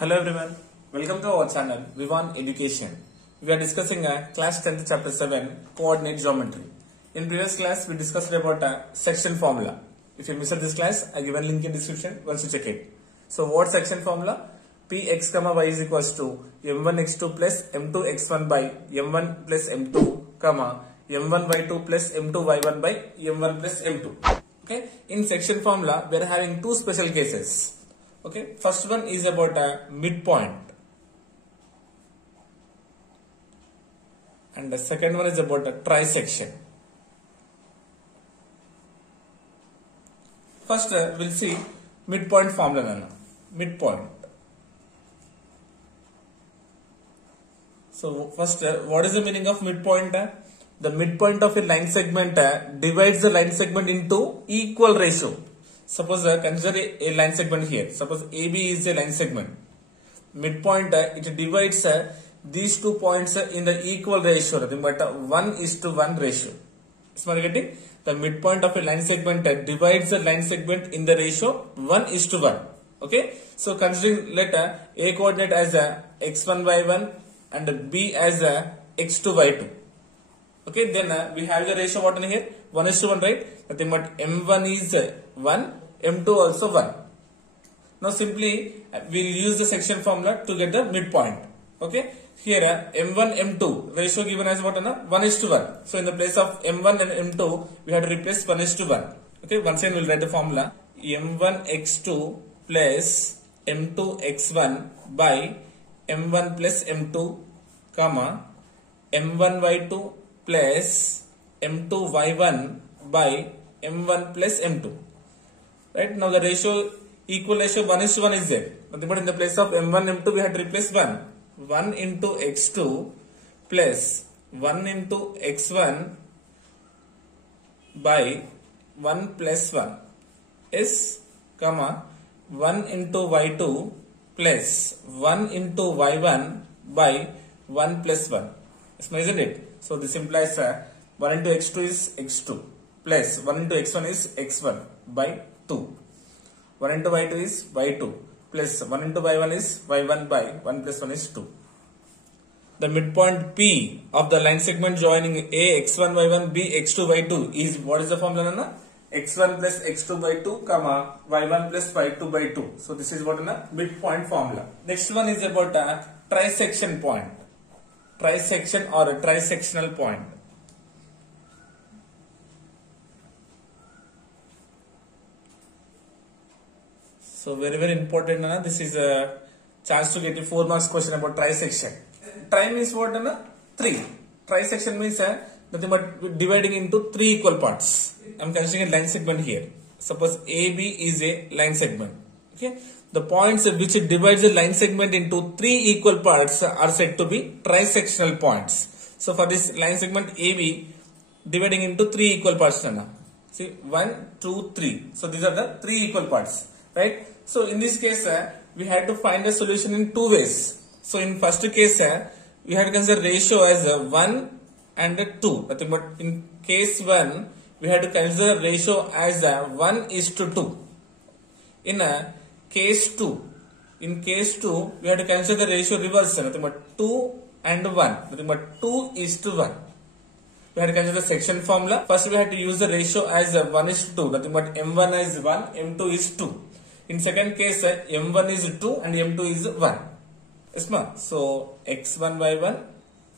Hello everyone, welcome to our channel Vivan Education. We are discussing class 10th chapter 7 coordinate geometry. In previous class we discussed about section formula. If you missed this class, I given link in description once you check it. So what section formula? Px comma y is equals to m1x2 plus m2x1 by m1 plus m2 comma m1y2 plus m2y1 by m1 plus m2. Okay, in section formula we are having two special cases. Okay, first one is about a midpoint and the second one is about a trisection. First we'll see midpoint formula. Midpoint. So first what is the meaning of midpoint? The midpoint of a line segment divides the line segment into equal ratio. Suppose consider a line segment here. Suppose AB is a line segment. Midpoint it divides these 2 points in the equal ratio. Nothing but 1:1 ratio. Smart getting? The midpoint of a line segment divides the line segment in the ratio 1:1. Okay. So considering let A coordinate as x1 y1 and B as x2 y2. Okay. Then we have the ratio what in here? 1:1, right? Nothing but m1 is 1. M2 also 1. Now simply we'll use the section formula to get the midpoint. Okay. Here M1 M2 ratio given as what? 1:1. So in the place of M1 and M2 we have to replace 1:1. Okay. Once again we'll write the formula M1 x2 plus M2 x1 by M1 plus M2 comma M1 y2 plus M2 y1 by M1 plus M2. Right, now the ratio equal ratio 1:1 is there. But in the place of m1 m2 we have to replace 1. 1 into x2 plus 1 into x1 by 1 plus 1 is comma 1 into y2 plus 1 into y1 by 1 plus 1. Isn't it? So this implies 1 into x2 is x2 plus 1 into x1 is x1 by 2. 1 into y2 is y2 plus 1 into y1 is y1 by 1 plus 1 is 2. The midpoint P of the line segment joining A x1 y1 B x2 y2 is what is the formula? Nana? x1 plus x2 by 2 comma y1 plus y2 by 2. So this is what is the midpoint formula. Next one is about a trisection point. Trisection or a trisectional point. So very important. This is a chance to get a 4 marks question about trisection. Tri means what? 3. Trisection means nothing but dividing into 3 equal parts. I am considering a line segment here. Suppose AB is a line segment. Okay. The points which divides the line segment into 3 equal parts are said to be trisectional points. So for this line segment AB dividing into 3 equal parts. See 1, 2, 3. So these are the 3 equal parts. Right. So in this case we had to find a solution in 2 ways. So in first case we had to consider ratio as 1 and 2. But in case 1 we had to consider ratio as 1:2. In case 2 we had to consider the ratio reverse. Nothing but 2 and 1. Nothing but 2:1. We had to consider the section formula. First we had to use the ratio as 1:2. Nothing but m1 is 1, m2 is 2. In second case, m1 is 2 and m2 is 1. Yes, ma? So, x1 y1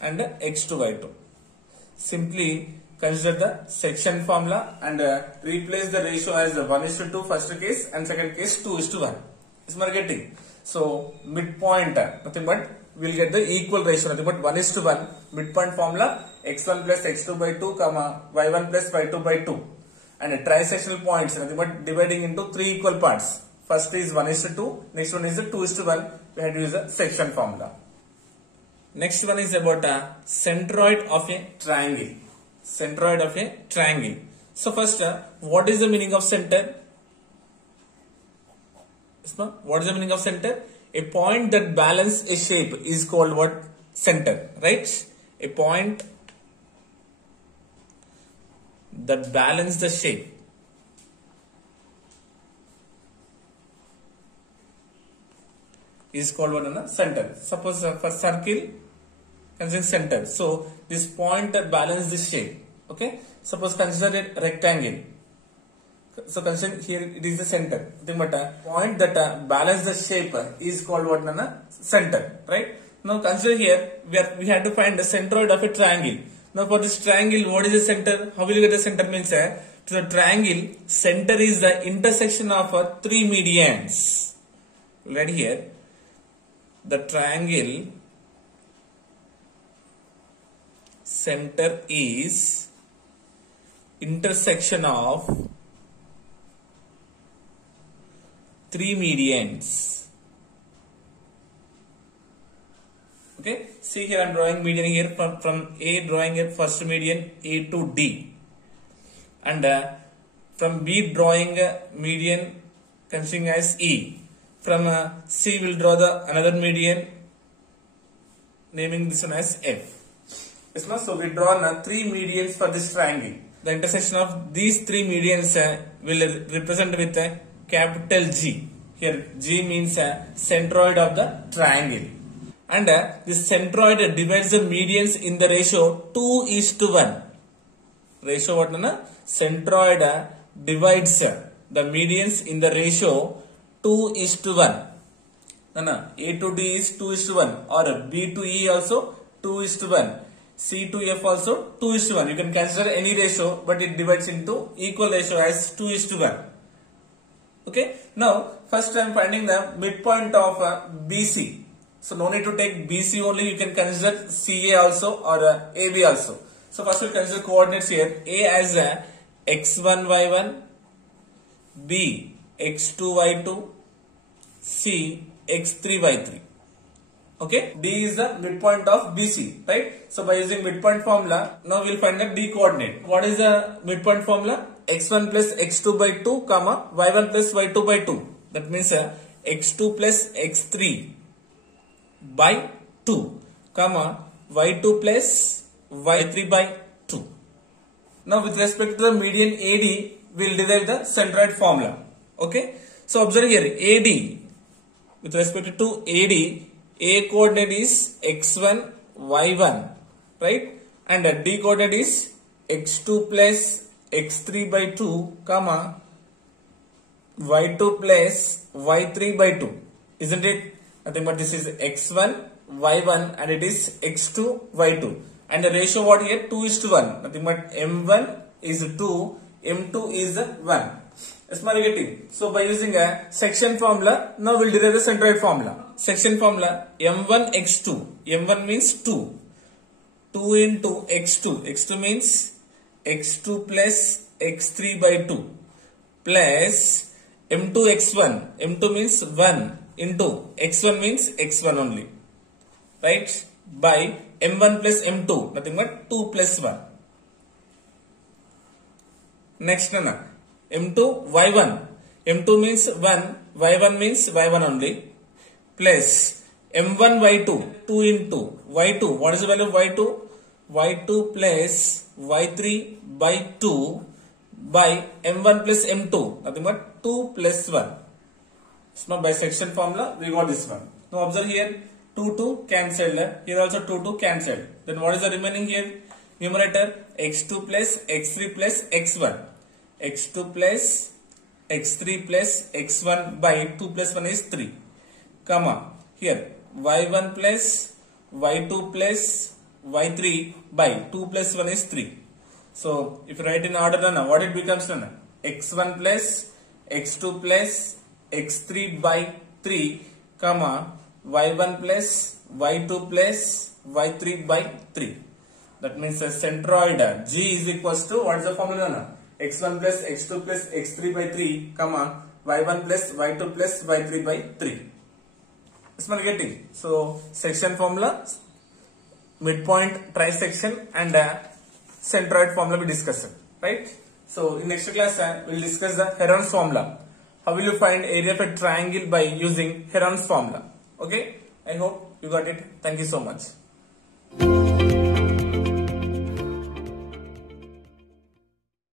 and x2 y2. Simply consider the section formula and replace the ratio as 1:2 first case and second case 2:1. Is my getting? So, midpoint, nothing but we will get the equal ratio, nothing but 1:1. Midpoint formula x1 plus x2 by 2 comma y1 plus y2 by 2. And trisectional points, nothing but dividing into 3 equal parts. First is 1:2, next one is 2:1. We had to use a section formula. Next one is about a centroid of a triangle. Centroid of a triangle. So first, what is the meaning of center? What is the meaning of center? A point that balances a shape is called what? Center, right? A point that balances the shape is called what a center. Suppose for circle consider center. So this point balance this shape. Okay. Suppose consider it rectangle. So consider here it is the center. But a point that balance the shape is called what a center. Right. Now consider here we have to find the centroid of a triangle. Now for this triangle, what is the center? How will you get the center? Means to the triangle, center is the intersection of three medians. Right here, the triangle center is intersection of three medians. Okay, see here I am drawing median here from A, drawing here first median A to D, and from B drawing median considering as E. From C will draw the another median, naming this one as F. Yes, so we draw three medians for this triangle. The intersection of these three medians will represent with a capital G. Here G means centroid of the triangle. And this centroid divides the medians in the ratio 2:1. Ratio what na? Centroid divides the medians in the ratio 2:1. A to D is 2:1, or B to E also 2:1. C to F also 2:1. You can consider any ratio, but it divides into equal ratio as 2:1. Okay. Now first I am finding the midpoint of BC. So no need to take BC only, you can consider CA also or AB also. So first we'll consider coordinates here. A as x1, y1, B x2, y2, C x3, y3. Okay, D is the midpoint of BC, right? So by using midpoint formula, now we'll find the D coordinate. What is the midpoint formula? x1 plus x2 by 2, comma y1 plus y2 by 2. That means x2 plus x3 by 2, comma y2 plus y3 by 2. Now with respect to the median AD, we will derive the centroid formula. Okay. So observe here AD, with respect to AD, A coordinate is x1, y1, right? And D coordinate is x2 plus x3 by 2, comma y2 plus y3 by 2. Isn't it? Nothing but this is x1, y1, and it is x2, y2. And the ratio what here? 2:1. Nothing but m1 is 2, m2 is 1. Yes, my getting. So by using a section formula, now we'll derive the centroid formula. Section formula m1 x2. m1 means 2. 2 into x2. x2 means x2 plus x3 by 2 plus m2 x1. m2 means 1 into x1 means x1 only, right? By m1 plus m2, nothing but 2 plus 1. Next one, m2 y1. m2 means 1, y1 means y1 only, plus m1 y2, 2 into y2. What is the value of y2? y2 plus y3 by 2 by m1 plus m2, nothing but 2 plus 1. So now by section formula we got this one. Now observe here 2 cancelled, here also 2 cancelled. Then what is the remaining here? Numerator x2 plus x3 plus x1. x2 plus x3 plus x1 by 2 plus 1 is 3, comma here y1 plus y2 plus y3 by 2 plus 1 is 3. So if you write in order, what it becomes? x1 plus x2 plus x3 by 3, comma y1 plus y2 plus y3 by 3. That means the centroid G is equals to, what is the formula? x1 plus x2 plus x3 by 3, comma y1 plus y2 plus y3 by 3. Is my getting? So section formula, midpoint, trisection, and centroid formula we discussed, right? So in next class we will discuss the Heron's formula. How will you find area of a triangle by using Heron's formula? Okay, I hope you got it. Thank you so much.